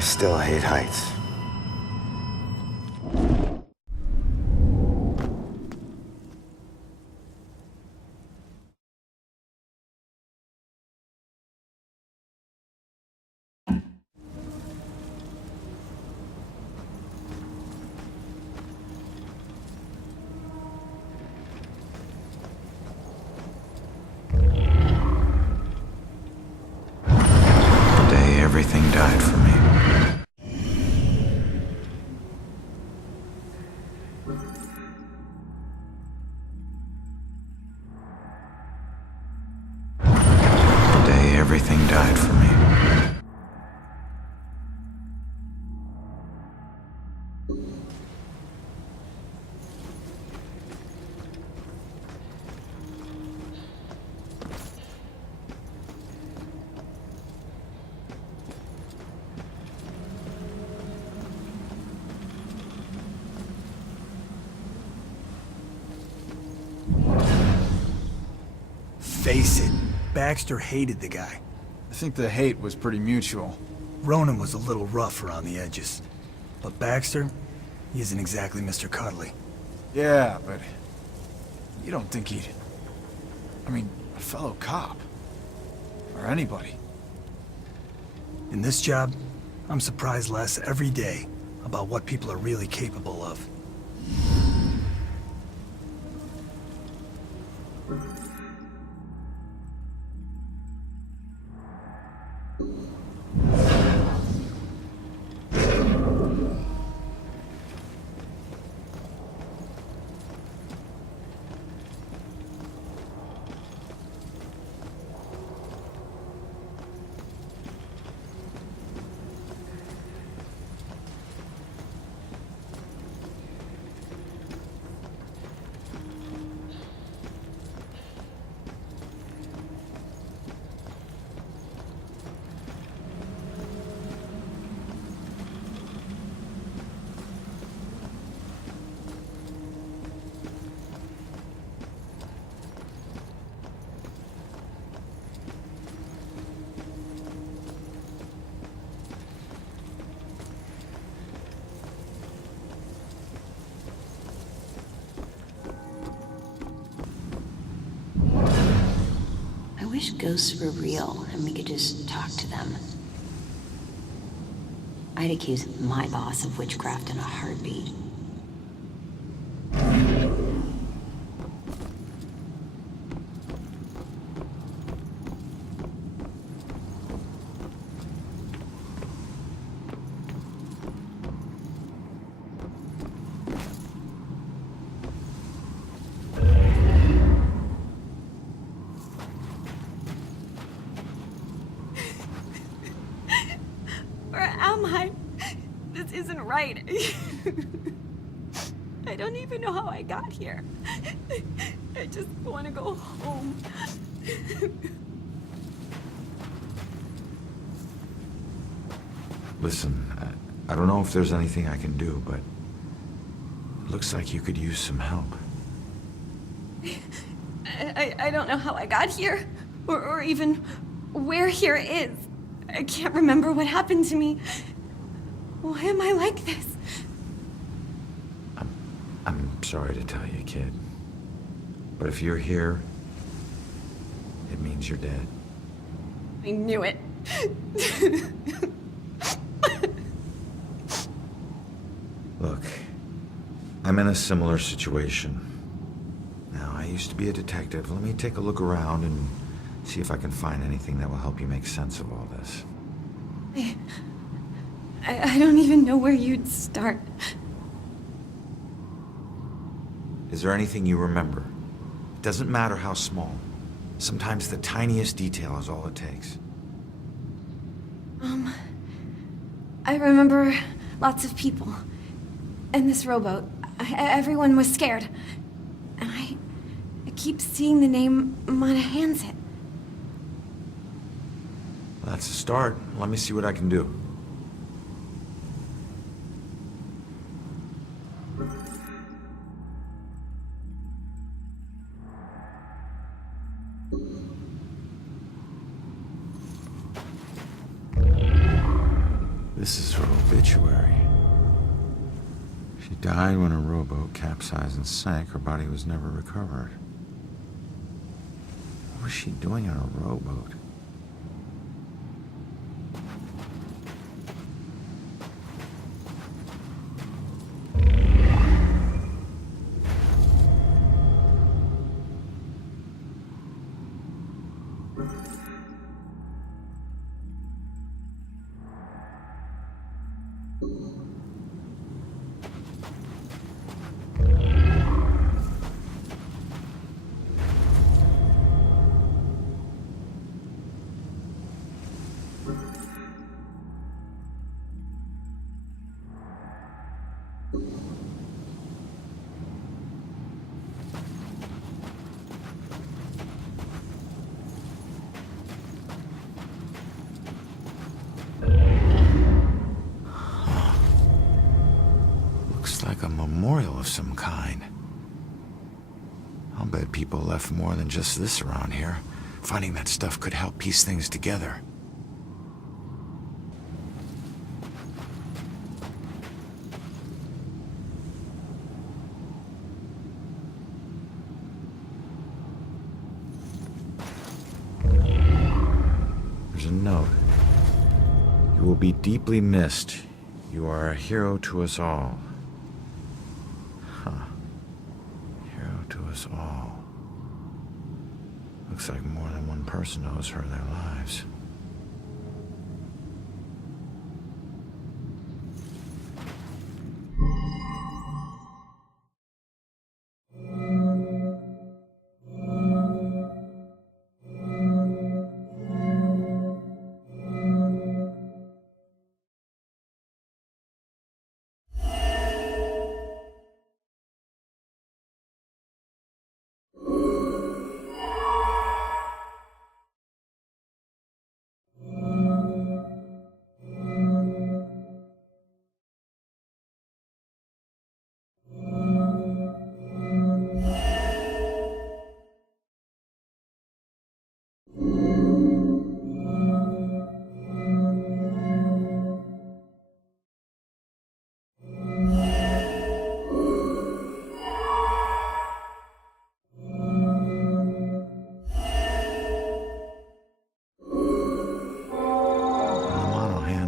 I still hate heights. The day everything died for me. The day everything died for me. Face it, Baxter hated the guy. I think the hate was pretty mutual. Ronan was a little rough around the edges. But Baxter, he isn't exactly Mr. Cuddly. Yeah, but you don't think he'd... I mean, a fellow cop. Or anybody. In this job, I'm surprised less every day about what people are really capable of. I wish ghosts were real and we could just talk to them. I'd accuse my boss of witchcraft in a heartbeat. Where am I? This isn't right. I don't even know how I got here. I just want to go home. Listen, I don't know if there's anything I can do, but it looks like you could use some help. I don't know how I got here, or even where here is. I can't remember what happened to me. Why am I like this? I'm sorry to tell you, kid. But if you're here, it means you're dead. I knew it. Look, I'm in a similar situation. Now, I used to be a detective. Let me take a look around and see if I can find anything that will help you make sense of all this. I don't even know where you'd start. Is there anything you remember? It doesn't matter how small. Sometimes the tiniest detail is all it takes. I remember lots of people. And this rowboat. Everyone was scared. And I keep seeing the name Monahansit. That's a start. Let me see what I can do. This is her obituary. She died when her rowboat capsized and sank. Her body was never recovered. What was she doing on a rowboat? Looks like a memorial of some kind. I'll bet people left more than just this around here. Finding that stuff could help piece things together. There's a note. You will be deeply missed. You are a hero to us all. Huh. Hero to us all. Looks like more than one person owes her their lives.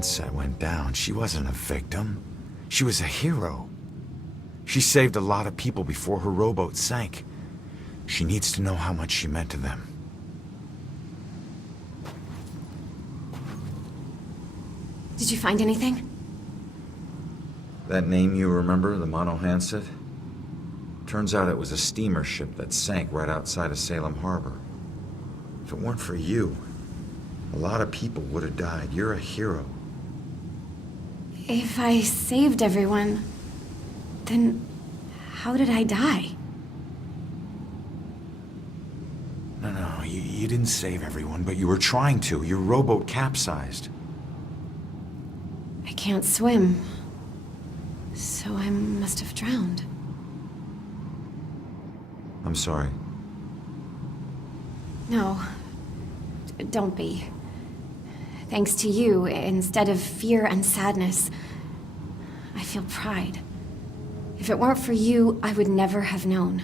Set went down. She wasn't a victim. She was a hero. She saved a lot of people before her rowboat sank. She needs to know how much she meant to them. Did you find anything? That name you remember, the Monohanset? Turns out it was a steamer ship that sank right outside of Salem Harbor. If it weren't for you, a lot of people would have died. You're a hero. If I saved everyone, then how did I die? No, you didn't save everyone, but you were trying to. Your rowboat capsized. I can't swim, so I must have drowned. I'm sorry. No, don't be. Thanks to you, instead of fear and sadness, I feel pride. If it weren't for you, I would never have known.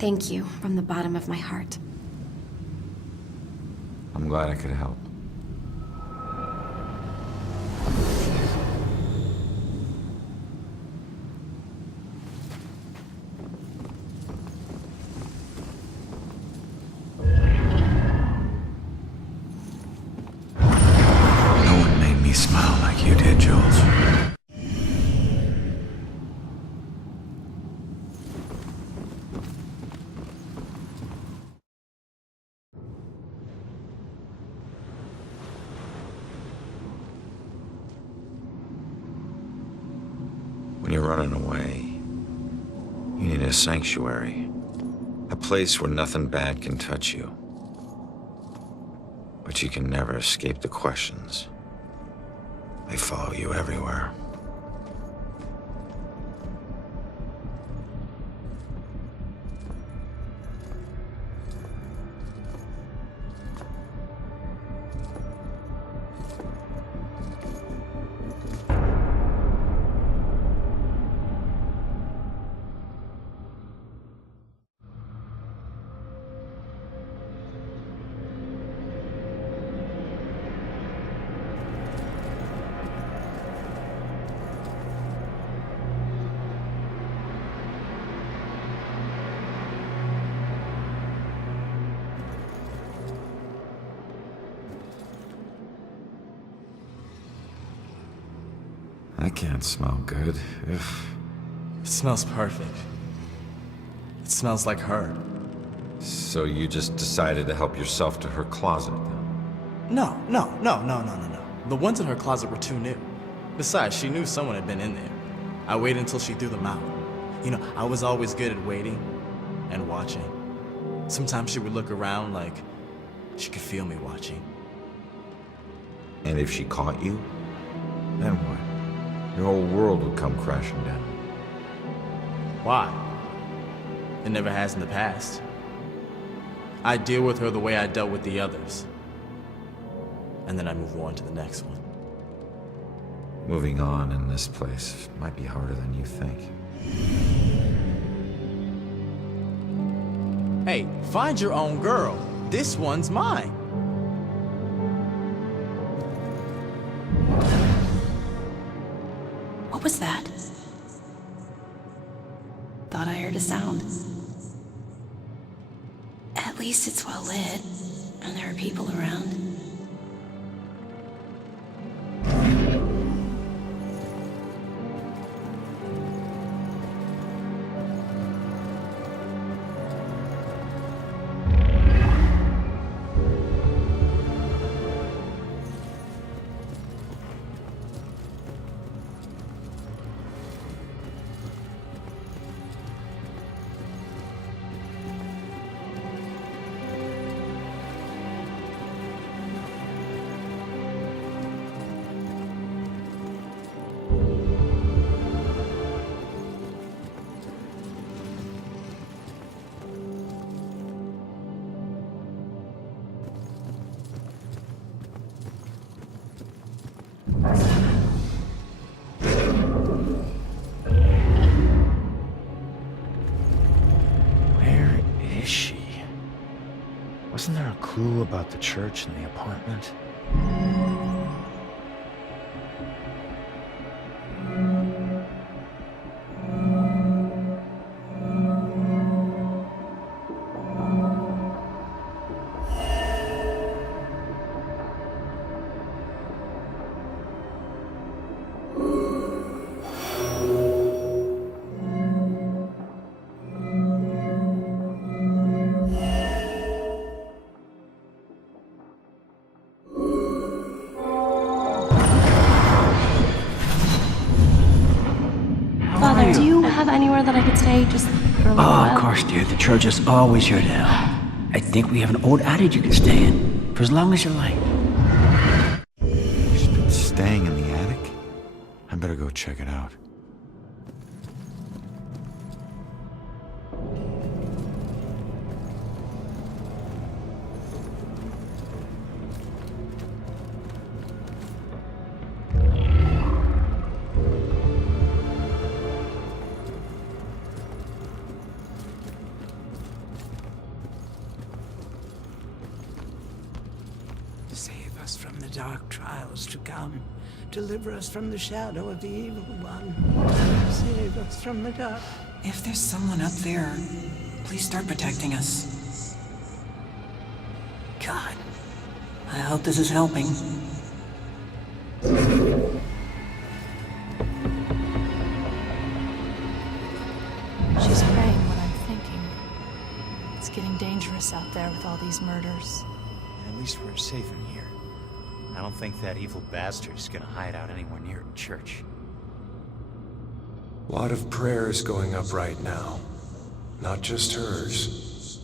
Thank you from the bottom of my heart. I'm glad I could help. No one made me smile like you did, Jules. When you're running away, you need a sanctuary. A place where nothing bad can touch you. But you can never escape the questions. They follow you everywhere. That can't smell good. Ugh. It smells perfect. It smells like her. So you just decided to help yourself to her closet, then? No. The ones in her closet were too new. Besides, she knew someone had been in there. I waited until she threw them out. You know, I was always good at waiting and watching. Sometimes she would look around like she could feel me watching. And if she caught you, then what? Your whole world would come crashing down. Why? It never has in the past. I deal with her the way I dealt with the others. And then I move on to the next one. Moving on in this place might be harder than you think. Hey, find your own girl. This one's mine. What was that? Thought I heard a sound. At least it's well lit, and there are people around. Where is she? Wasn't there a clue about the church in the apartment? Father, do you have anywhere that I could stay just for a little while? Of course, dear. The church is always here to help. I think we have an old attic you can stay in for as long as you like. She's been staying in the attic? I better go check it out. Save us from the dark trials to come. Deliver us from the shadow of the evil one. Save us from the dark. If there's someone up there, please start protecting us. God, I hope this is helping. She's praying what I'm thinking. It's getting dangerous out there with all these murders. At least we're safe in here. I don't think that evil bastard's gonna hide out anywhere near a church. A lot of prayers going up right now. Not just hers.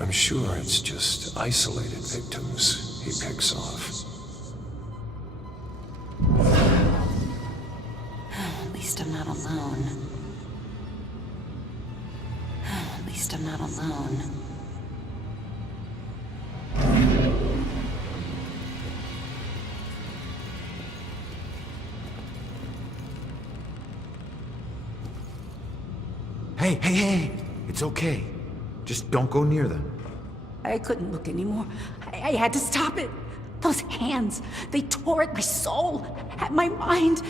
I'm sure it's just isolated victims he picks off. At least I'm not alone. At least I'm not alone. Hey! It's okay. Just don't go near them. I couldn't look anymore. I had to stop it. Those hands, they tore at my soul, at my mind.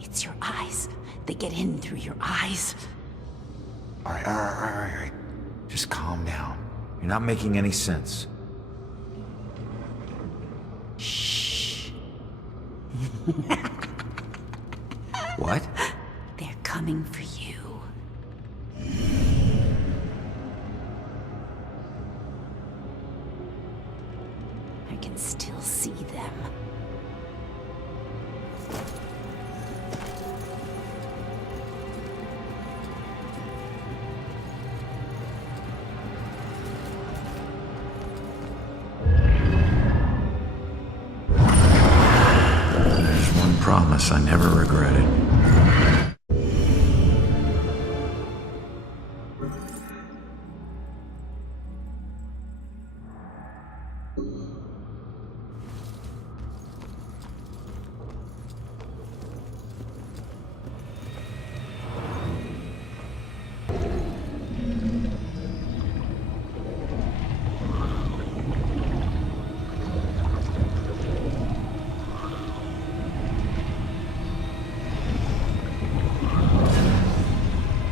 It's your eyes. They get in through your eyes. All right. Just calm down. You're not making any sense. Shh. What? They're coming for you. I can still see them. There's one promise I never regretted.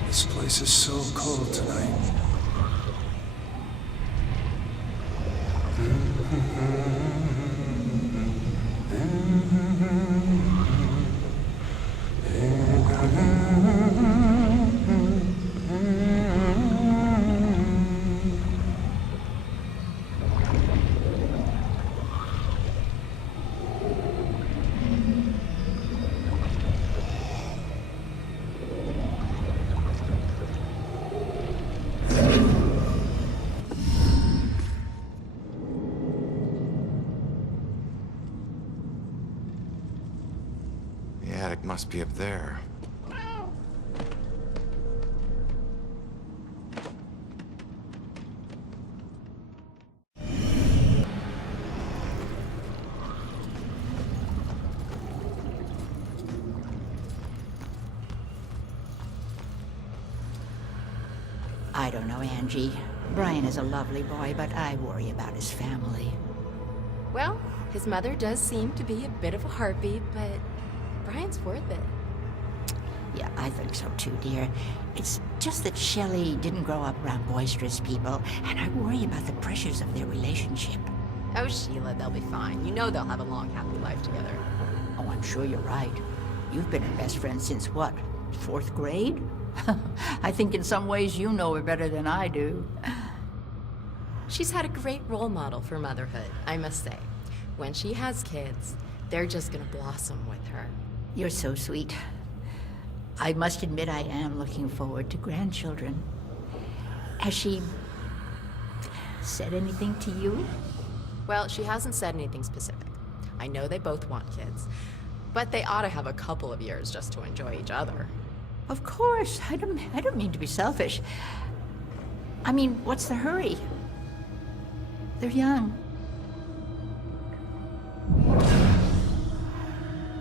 This place is so cold tonight. The attic must be up there. I don't know, Angie. Brian is a lovely boy, but I worry about his family. Well, his mother does seem to be a bit of a heartbeat, but Brian's worth it. Yeah, I think so too, dear. It's just that Shelley didn't grow up around boisterous people, and I worry about the pressures of their relationship. Oh, Sheila, they'll be fine. You know they'll have a long, happy life together. Oh, I'm sure you're right. You've been her best friend since what, 4th grade? I think in some ways you know her better than I do. She's had a great role model for motherhood, I must say. When she has kids, they're just gonna blossom with her. You're so sweet. I must admit I am looking forward to grandchildren. Has she said anything to you? Well, she hasn't said anything specific. I know they both want kids, but they ought to have a couple of years just to enjoy each other. Of course. I don't mean to be selfish. I mean, what's the hurry? They're young.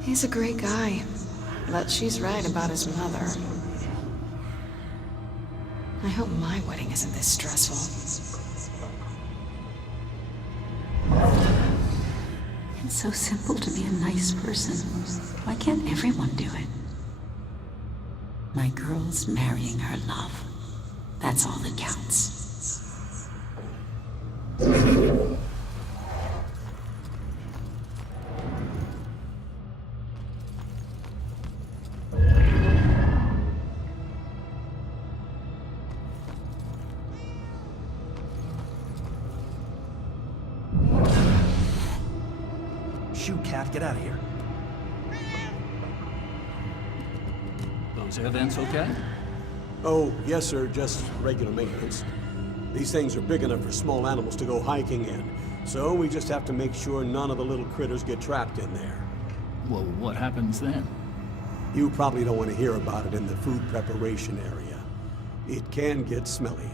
He's a great guy, but she's right about his mother. I hope my wedding isn't this stressful. It's so simple to be a nice person. Why can't everyone do it? My girl's marrying her love. That's all that counts. Shoot, Cat, get out of here. Those air vents okay? Oh, yes, sir. Just regular maintenance. These things are big enough for small animals to go hiking in. So we just have to make sure none of the little critters get trapped in there. Well, what happens then? You probably don't want to hear about it in the food preparation area. It can get smelly.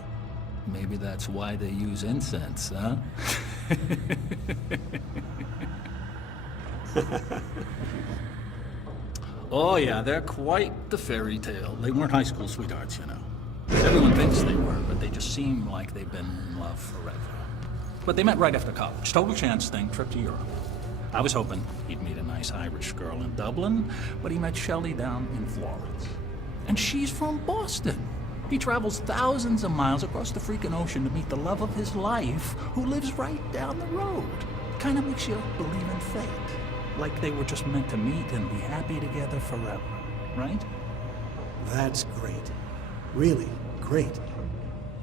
Maybe that's why they use incense, huh? Oh yeah, they're quite the fairy tale. They weren't high school sweethearts, you know. Everyone thinks they were, but they just seem like they've been in love forever. But they met right after college. Total chance thing, trip to Europe. I was hoping he'd meet a nice Irish girl in Dublin, but he met Shelley down in Florence. And she's from Boston. He travels thousands of miles across the freaking ocean to meet the love of his life, who lives right down the road. Kind of makes you believe in fate. Like they were just meant to meet and be happy together forever, right? That's great. Really great.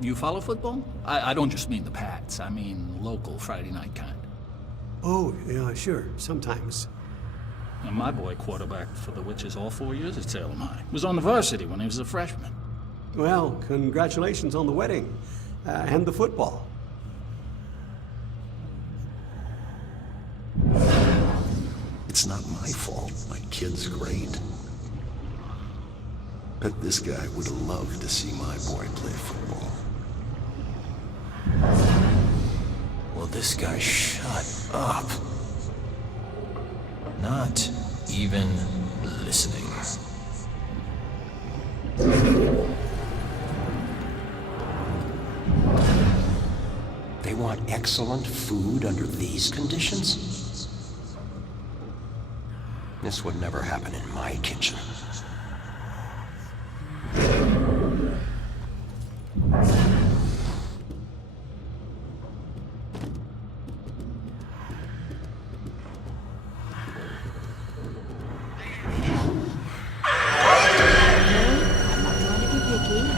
You follow football? I don't just mean the Pats. I mean local Friday night kind. Oh, yeah, sure. Sometimes. And my boy quarterbacked for the Witches all 4 years at Salem High. Was on the varsity when he was a freshman. Well, congratulations on the wedding. And the football. It's not my fault. My kid's great. Bet this guy would have loved to see my boy play football. Will this guy shut up? Not even listening. They want excellent food under these conditions? This would never happen in my kitchen.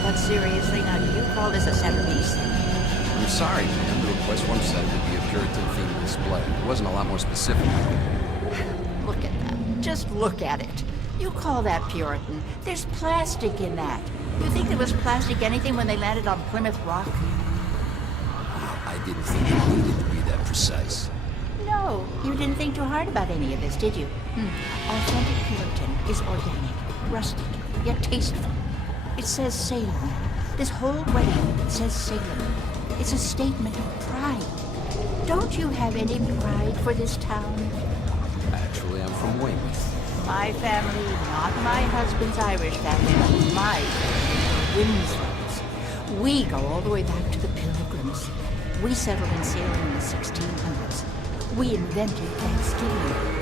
But seriously, now do you call this a centerpiece? I'm sorry, ma'am. The request form said it would be a Puritan-themed display. It wasn't a lot more specific. Look at that. Just look at it. You call that Puritan? There's plastic in that. You think there was plastic anything when they landed on Plymouth Rock? I didn't think it needed to be that precise. No, you didn't think too hard about any of this, did you? Authentic Puritan is organic, rustic, yet tasteful. It says Salem. This whole wedding says Salem. It's a statement of pride. Don't you have any pride for this town? Actually, I'm from Weymouth. My family, not my husband's Irish family, but my family, Winslows. We go all the way back to the Pilgrims. We settled in Salem in the 1600s. We invented Thanksgiving.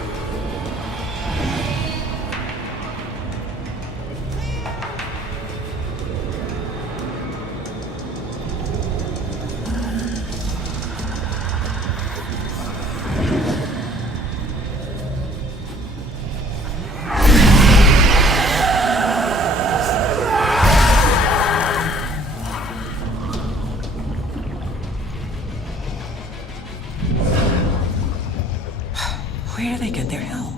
Where do they get their help?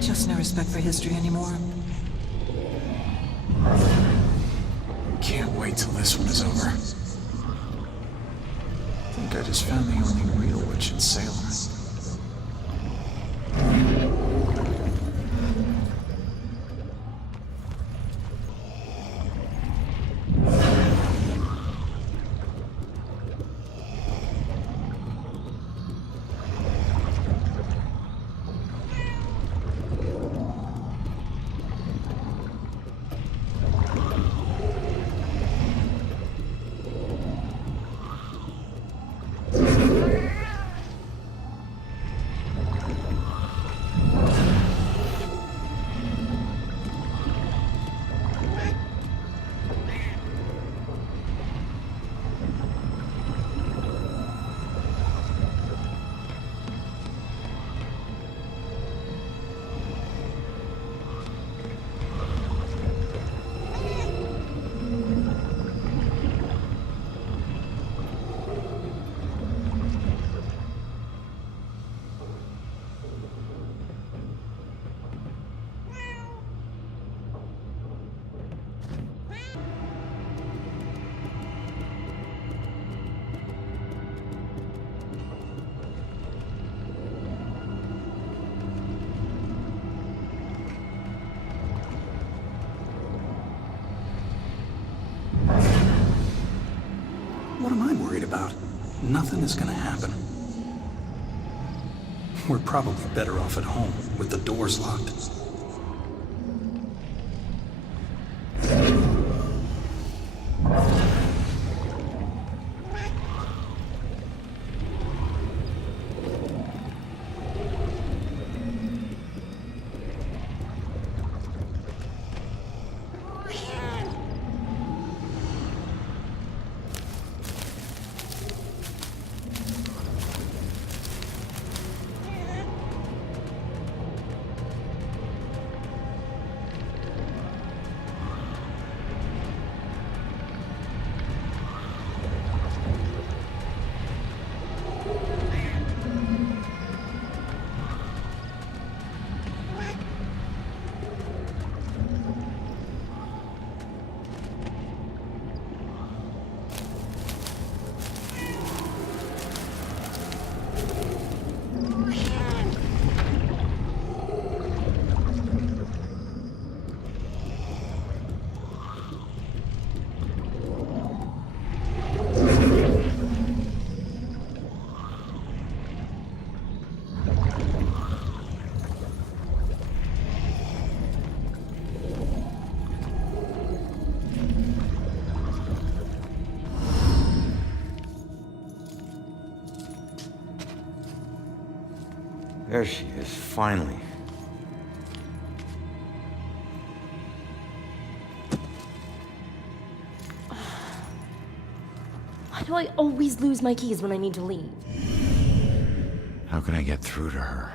Just no respect for history anymore. Can't wait till this one is over. I think I just found the only real witch in Salem. What am I worried about? Nothing is gonna happen. We're probably better off at home with the doors locked. There she is, finally. Why do I always lose my keys when I need to leave? How can I get through to her?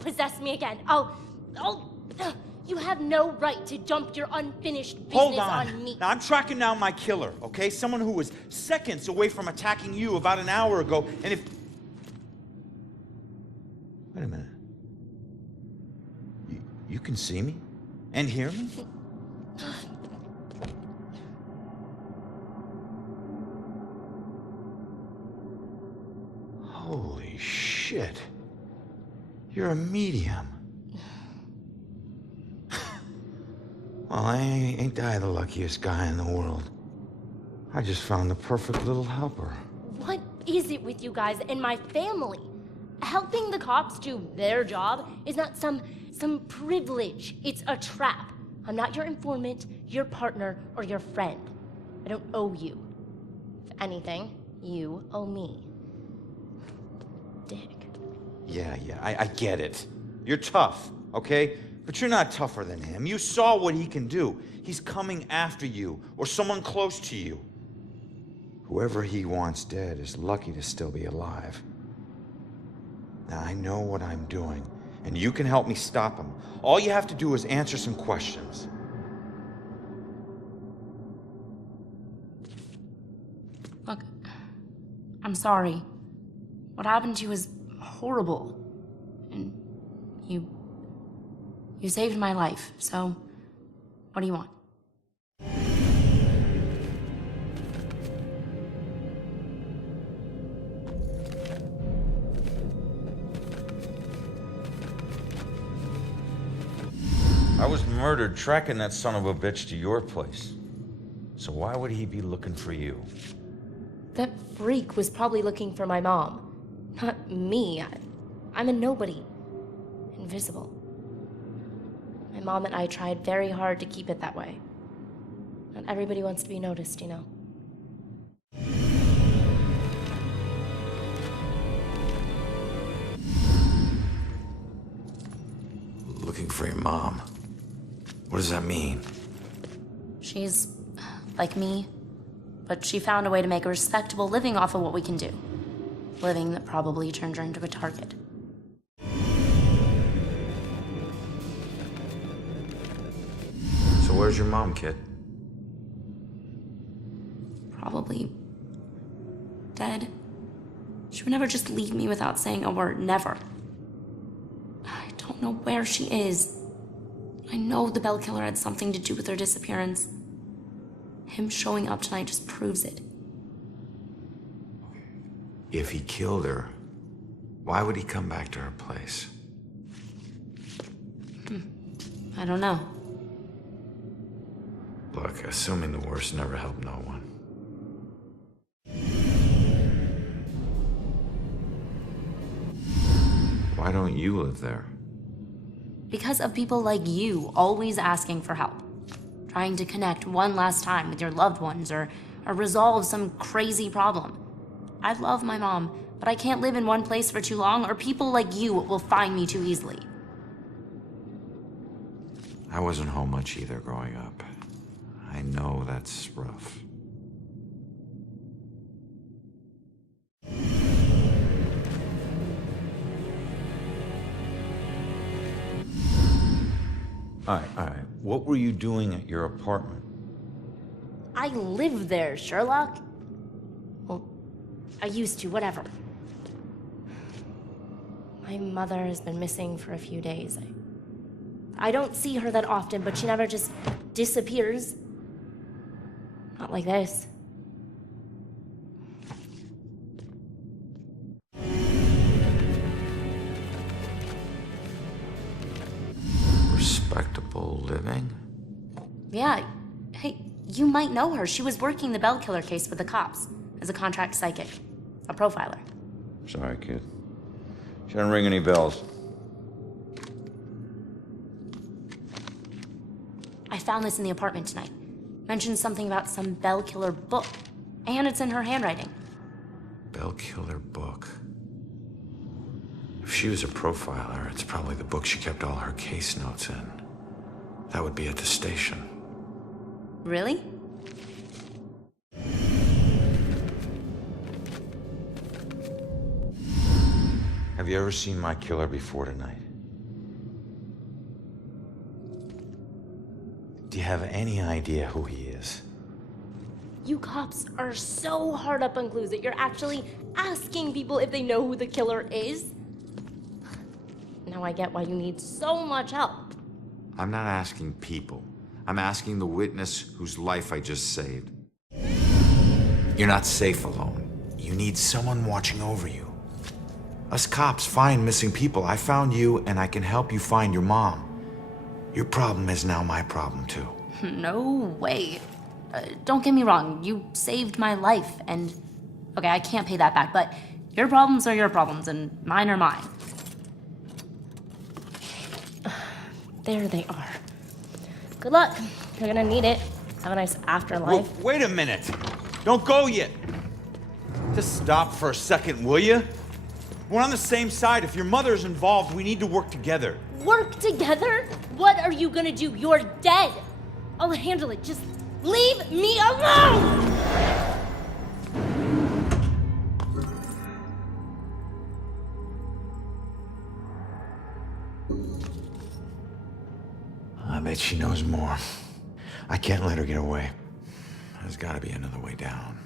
Possess me again. You have no right to dump your unfinished business Hold on. on me. Now, I'm tracking down my killer, okay? Someone who was seconds away from attacking you about an hour ago, and if... Wait a minute. You can see me? And hear me? Holy shit. You're a medium. Well, ain't I the luckiest guy in the world? I just found the perfect little helper. What is it with you guys and my family? Helping the cops do their job is not some privilege. It's a trap. I'm not your informant, your partner, or your friend. I don't owe you. If anything, you owe me. Dick. Yeah, I get it. You're tough, okay? But you're not tougher than him. You saw what he can do. He's coming after you, or someone close to you. Whoever he wants dead is lucky to still be alive. Now, I know what I'm doing, and you can help me stop him. All you have to do is answer some questions. Look, I'm sorry. What happened to you is horrible. And you saved my life, so what do you want? I was murdered tracking that son of a bitch to your place. So why would he be looking for you? That freak was probably looking for my mom. Not me. I'm a nobody. Invisible. My mom and I tried very hard to keep it that way. Not everybody wants to be noticed, you know. Looking for your mom. What does that mean? She's like me, but she found a way to make a respectable living off of what we can do. Living that probably turned her into a target. So where's your mom, kid? Probably dead. She would never just leave me without saying a word, never. I don't know where she is. I know the Bell Killer had something to do with her disappearance. Him showing up tonight just proves it. If he killed her, why would he come back to her place? I don't know. Look, assuming the worst never helped no one. Why don't you live there? Because of people like you always asking for help. Trying to connect one last time with your loved ones or resolve some crazy problem. I love my mom, but I can't live in one place for too long or people like you will find me too easily. I wasn't home much either growing up. I know that's rough. All right. What were you doing at your apartment? I live there, Sherlock. Well, I used to, whatever. My mother has been missing for a few days. I don't see her that often, but she never just disappears. Not like this. Respectable living? Yeah. Hey, you might know her. She was working the Bell Killer case with the cops as a contract psychic. A profiler. Sorry, kid. She doesn't ring any bells. I found this in the apartment tonight. Mentioned something about some Bell Killer book. And it's in her handwriting. Bell Killer book. If she was a profiler, it's probably the book she kept all her case notes in. That would be at the station. Really? Have you ever seen my killer before tonight? Do you have any idea who he is? You cops are so hard up on clues that you're actually asking people if they know who the killer is. Now I get why you need so much help. I'm not asking people. I'm asking the witness whose life I just saved. You're not safe alone. You need someone watching over you. Us cops find missing people. I found you, and I can help you find your mom. Your problem is now my problem, too. No way. Don't get me wrong, you saved my life, and... Okay, I can't pay that back, but your problems are your problems, and mine are mine. There they are. Good luck. You're gonna need it. Have a nice afterlife. Wait a minute! Don't go yet! Just stop for a second, will you? We're on the same side. If your mother's involved, we need to work together. Work together? What are you gonna do? You're dead! I'll handle it. Just leave me alone! I bet she knows more. I can't let her get away. There's gotta be another way down.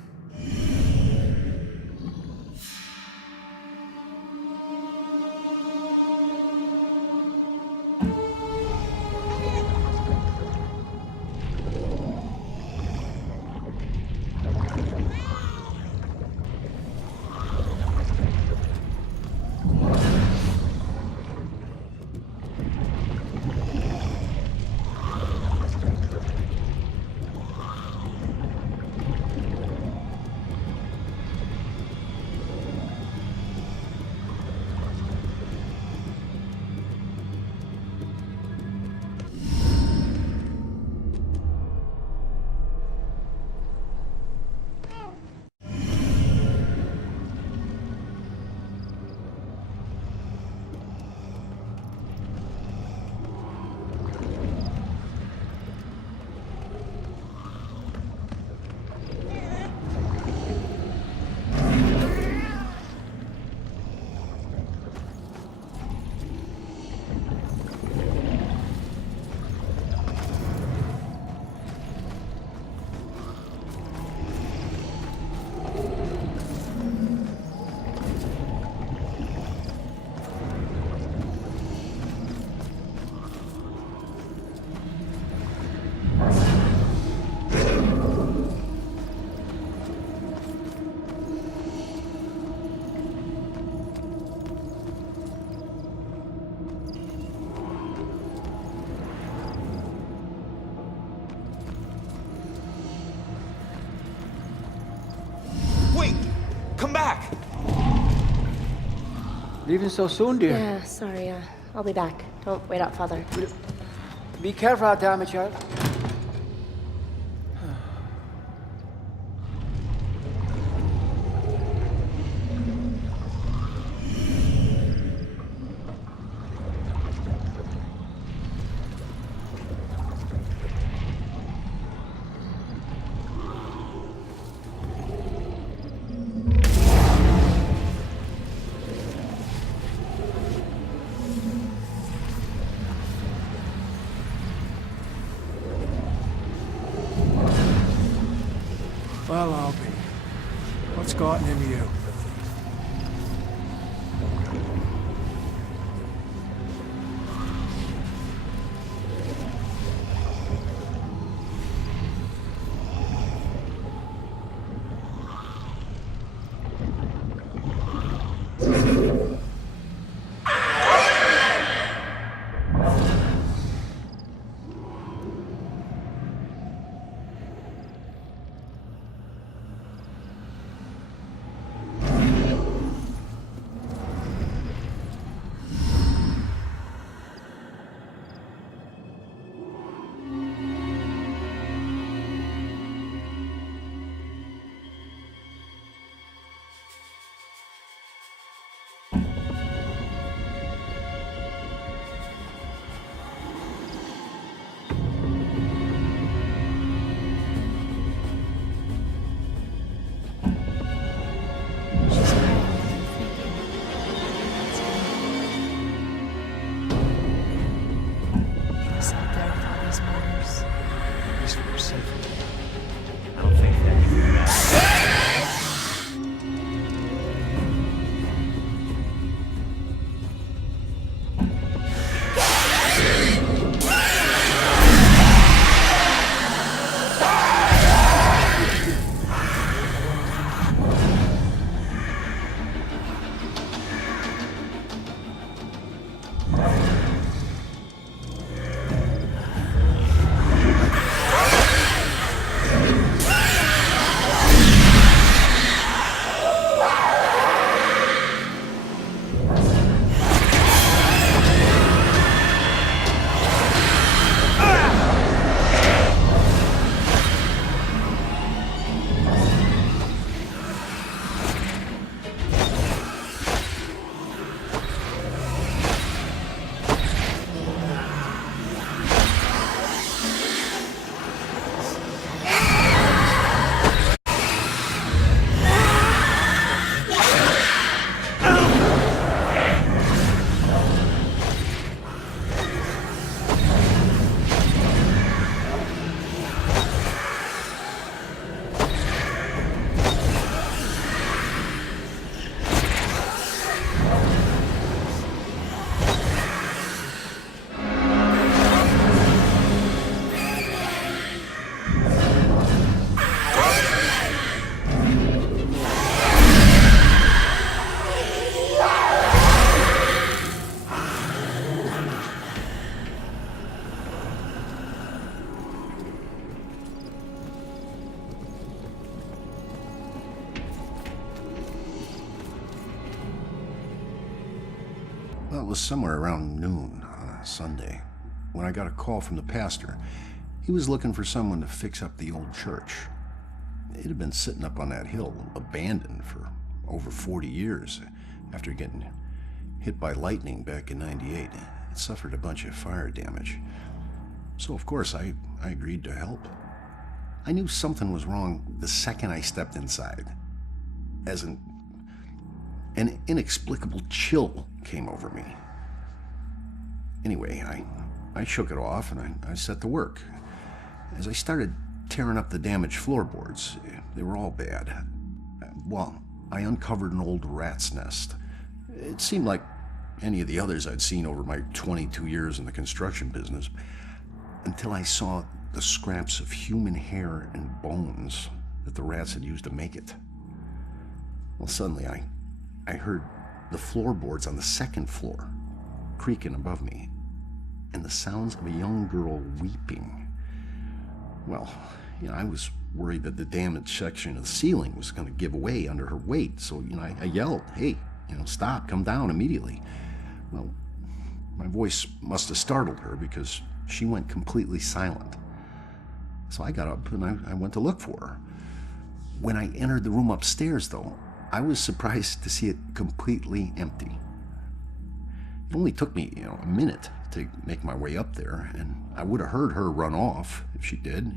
Come back! Leaving so soon, dear? Yeah, sorry. I'll be back. Don't wait out, Father. Be careful out there, my child. Well, I'll be. What's gotten into you? Well, it was somewhere around noon on a Sunday when I got a call from the pastor. He was looking for someone to fix up the old church. It had been sitting up on that hill, abandoned for over 40 years. After getting hit by lightning back in '98, it suffered a bunch of fire damage. So, of course, I agreed to help. I knew something was wrong the second I stepped inside. As an inexplicable chill came over me. Anyway, I shook it off and I set to work. As I started tearing up the damaged floorboards, they were all bad. Well, I uncovered an old rat's nest. It seemed like any of the others I'd seen over my 22 years in the construction business, until I saw the scraps of human hair and bones that the rats had used to make it. Well, suddenly I heard the floorboards on the second floor creaking above me, and the sounds of a young girl weeping. Well, I was worried that the damaged section of the ceiling was going to give way under her weight, so, I yelled, "Hey, stop, come down immediately." Well, my voice must have startled her because she went completely silent. So I got up and I went to look for her. When I entered the room upstairs, though, I was surprised to see it completely empty. It only took me, a minute to make my way up there, and I would have heard her run off if she did.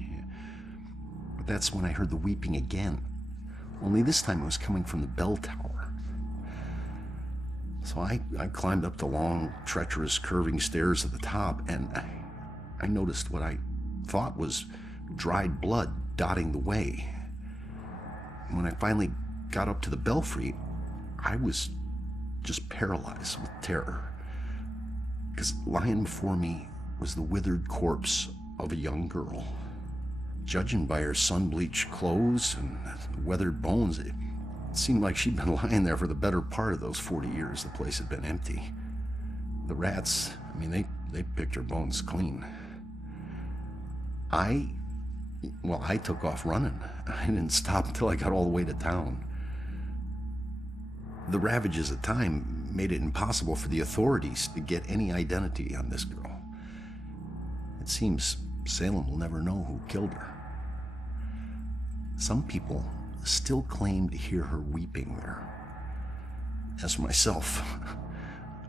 But that's when I heard the weeping again. Only this time it was coming from the bell tower. So I climbed up the long, treacherous, curving stairs at the top, and I noticed what I thought was dried blood dotting the way. And when I finally got up to the belfry, I was just paralyzed with terror. Because lying before me was the withered corpse of a young girl. Judging by her sun-bleached clothes and weathered bones, it seemed like she'd been lying there for the better part of those 40 years the place had been empty. The rats, they picked her bones clean. I took off running. I didn't stop until I got all the way to town. The ravages of time made it impossible for the authorities to get any identity on this girl. It seems Salem will never know who killed her. Some people still claim to hear her weeping there. As for myself,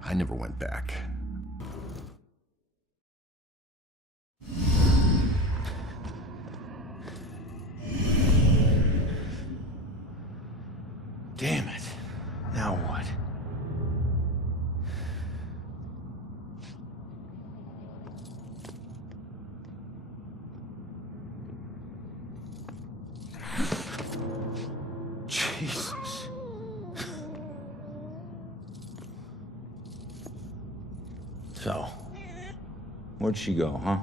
I never went back. Damn it. Now what? Jesus. So, where'd she go, huh?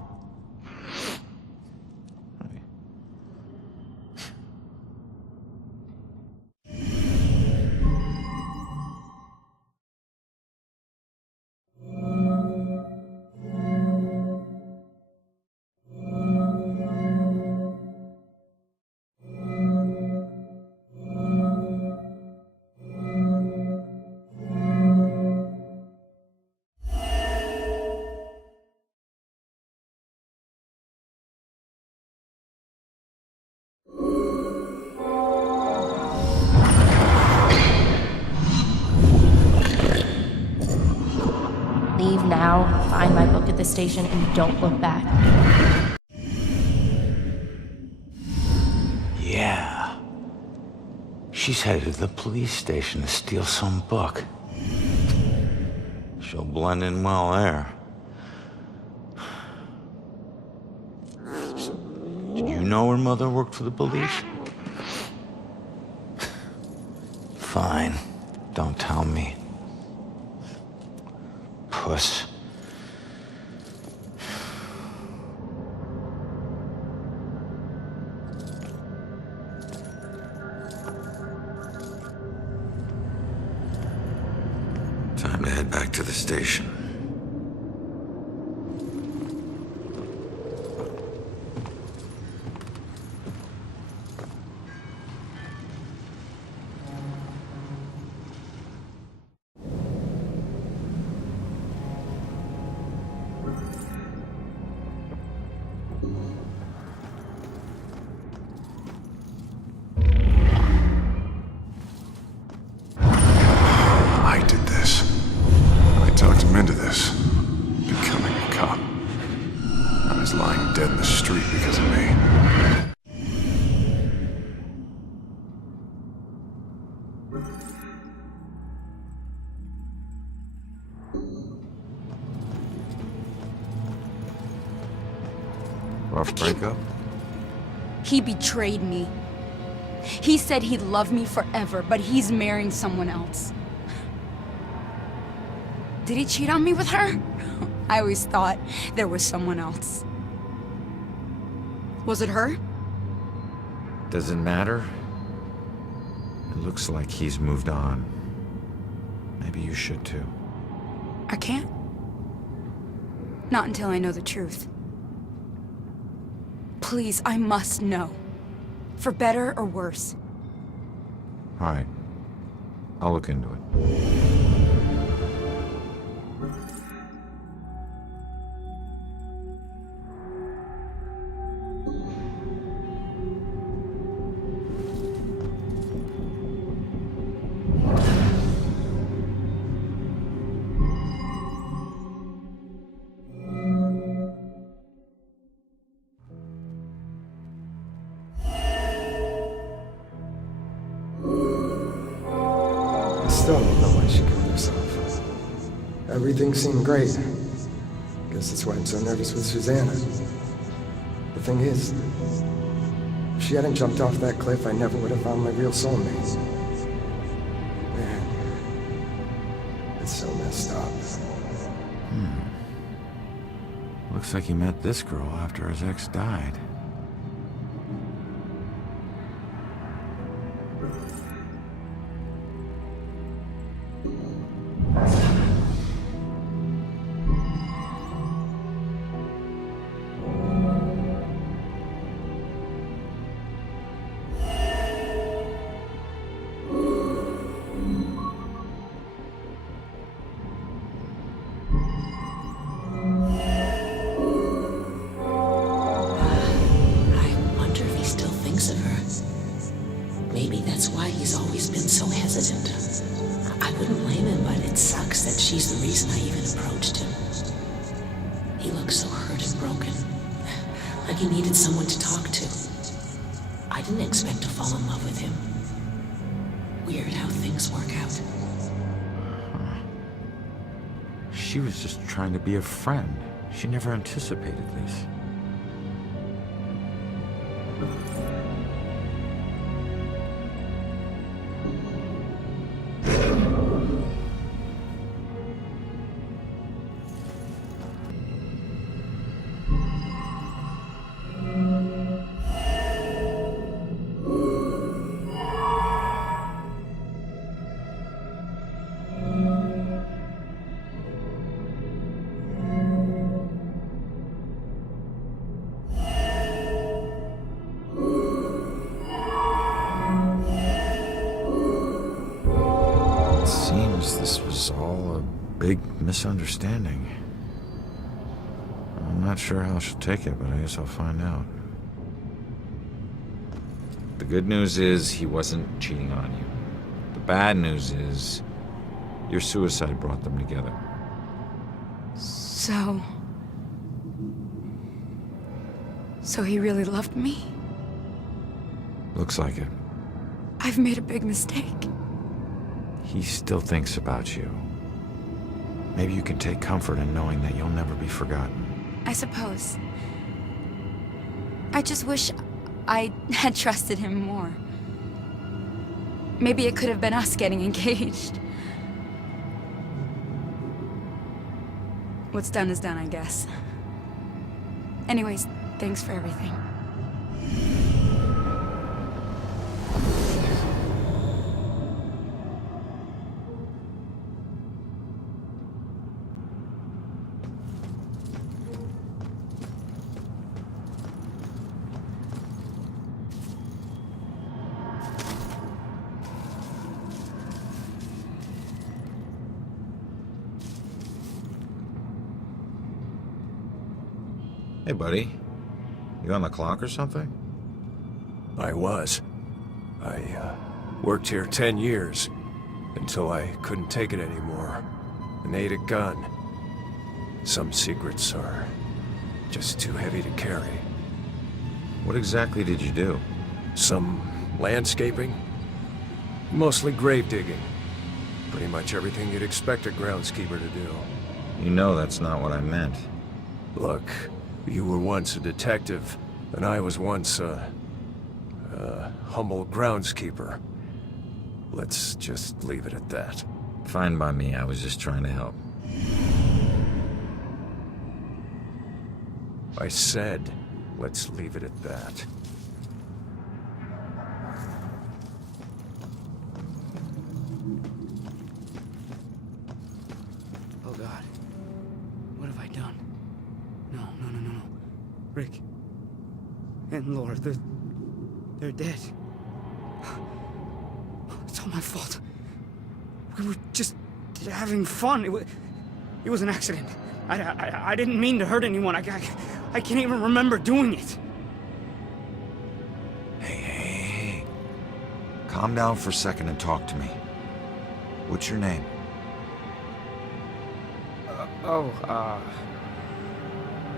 Leave now, find my book at the station, and don't look back. Yeah. She's headed to the police station to steal some book. She'll blend in well there. Did you know her mother worked for the police? Fine. Don't tell me. Puss. Time to head back to the station. was lying dead in the street because of me. Rough breakup? He betrayed me. He said he'd love me forever, but he's marrying someone else. Did he cheat on me with her? I always thought there was someone else. Was it her? Does it matter? It looks like he's moved on. Maybe you should too. I can't. Not until I know the truth. Please, I must know. For better or worse. All right. I'll look into it. I still don't know why she killed herself. Everything seemed great. Guess that's why I'm so nervous with Susanna. The thing is, if she hadn't jumped off that cliff, I never would have found my real soulmate. Man, it's so messed up. Looks like he met this girl after his ex died. Maybe that's why he's always been so hesitant. I wouldn't blame him, but it sucks that she's the reason I even approached him. He looks so hurt and broken. Like he needed someone to talk to. I didn't expect to fall in love with him. Weird how things work out. She was just trying to be a friend. She never anticipated this. This was all a big misunderstanding. I'm not sure how she'll take it, but I guess I'll find out. The good news is he wasn't cheating on you. The bad news is your suicide brought them together. So he really loved me? Looks like it. I've made a big mistake. He still thinks about you. Maybe you can take comfort in knowing that you'll never be forgotten. I suppose. I just wish I had trusted him more. Maybe it could have been us getting engaged. What's done is done, I guess. Anyways, thanks for everything. Hey, buddy. You on the clock or something? I was. I worked here 10 years until I couldn't take it anymore and ate a gun. Some secrets are Just too heavy to carry. What exactly did you do? Some landscaping. Mostly grave digging. Pretty much everything you'd expect a groundskeeper to do. You know that's not what I meant. Look, you were once a detective, and I was once a humble groundskeeper. Let's just leave it at that. Fine by me, I was just trying to help. I said, let's leave it at that. Oh God. What have I done? No. Rick and Laura, they're dead. It's all my fault. We were just having fun. It was an accident. I didn't mean to hurt anyone. I can't even remember doing it. Hey. Calm down for a second and talk to me. What's your name?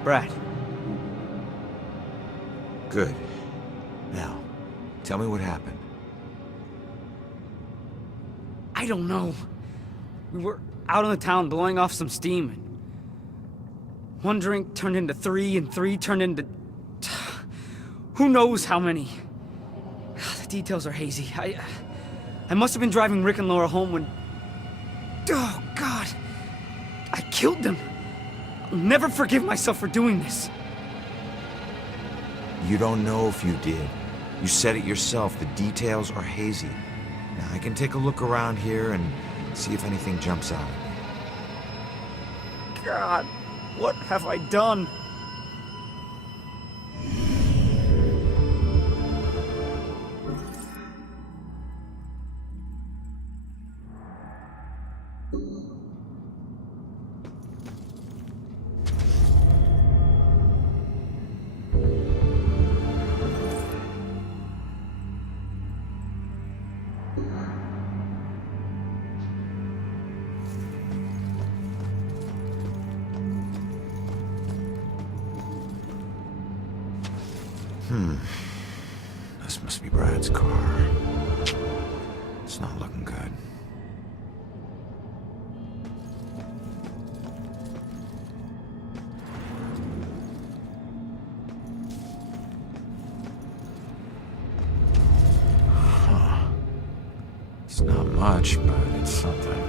Brad. Good. Now, tell me what happened. I don't know. We were out in the town blowing off some steam, and one drink turned into 3, and 3 turned into... who knows how many. The details are hazy. I must have been driving Rick and Laura home when... oh, God. I killed them. I'll never forgive myself for doing this. You don't know if you did. You said it yourself. The details are hazy. Now, I can take a look around here and see if anything jumps out. God, what have I done? This must be Brad's car. It's not looking good. It's not much, but it's something.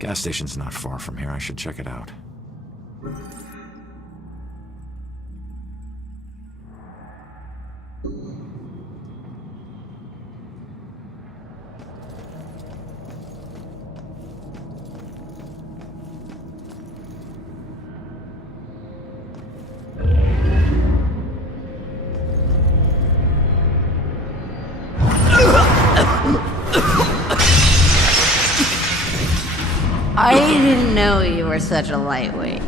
Gas station's not far from here. I should check it out. I didn't know you were such a lightweight.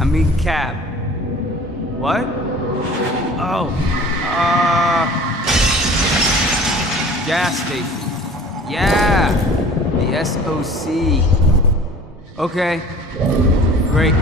I mean cab. What? Oh. Gas station. Yeah. The SOC. Okay. Great.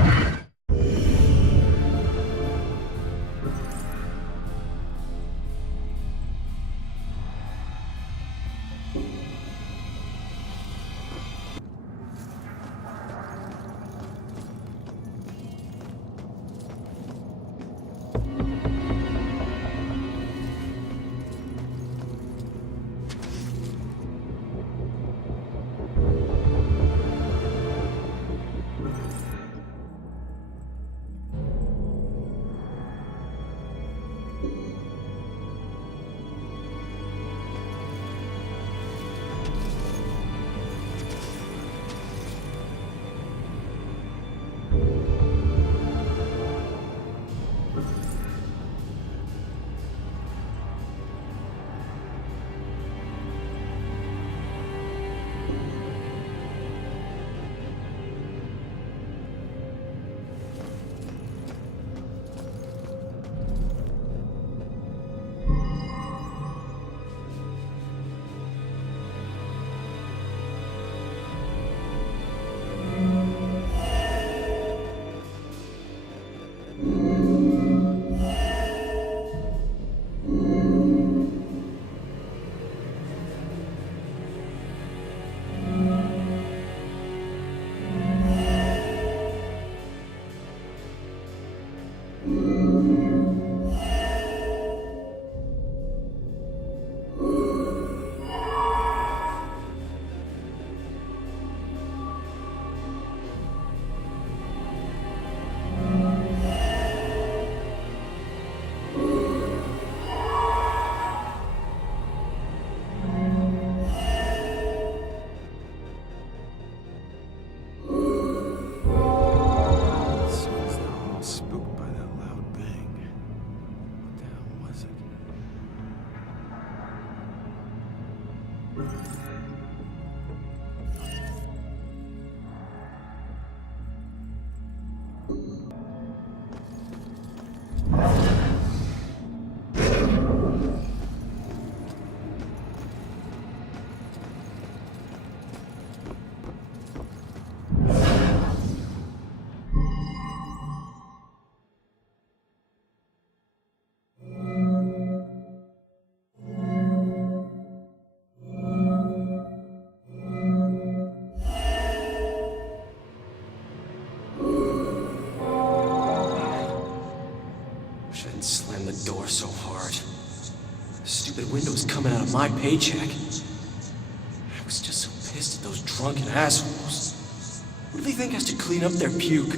Wish I didn't slam the door so hard. The stupid window was coming out of my paycheck. I was just so pissed at those drunken assholes. Who do they think has to clean up their puke?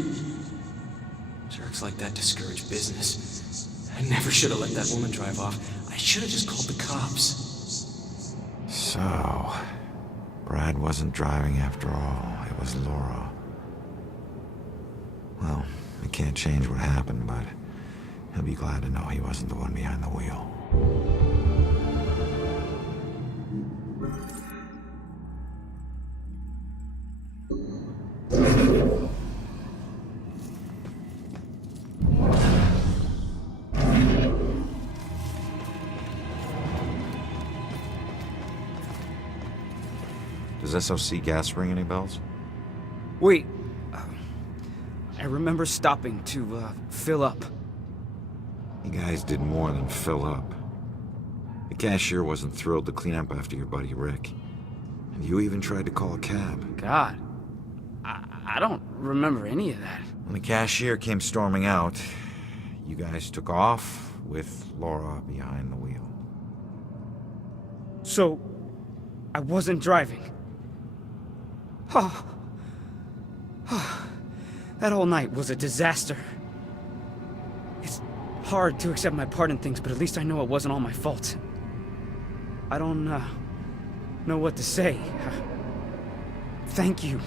Jerks like that discourage business. I never should have let that woman drive off. I should have just called the cops. So, Brad wasn't driving after all. It was Laura. Well, we can't change what happened, but he'll be glad to know he wasn't the one behind the wheel. Does SOC gas ring any bells? Wait. I remember stopping to, fill up. You guys did more than fill up. The cashier wasn't thrilled to clean up after your buddy Rick. And you even tried to call a cab. God. I don't remember any of that. When the cashier came storming out, you guys took off with Laura behind the wheel. So, I wasn't driving. Oh. That whole night was a disaster. It's hard to accept my part in things, but at least I know it wasn't all my fault. I don't know what to say. Thank you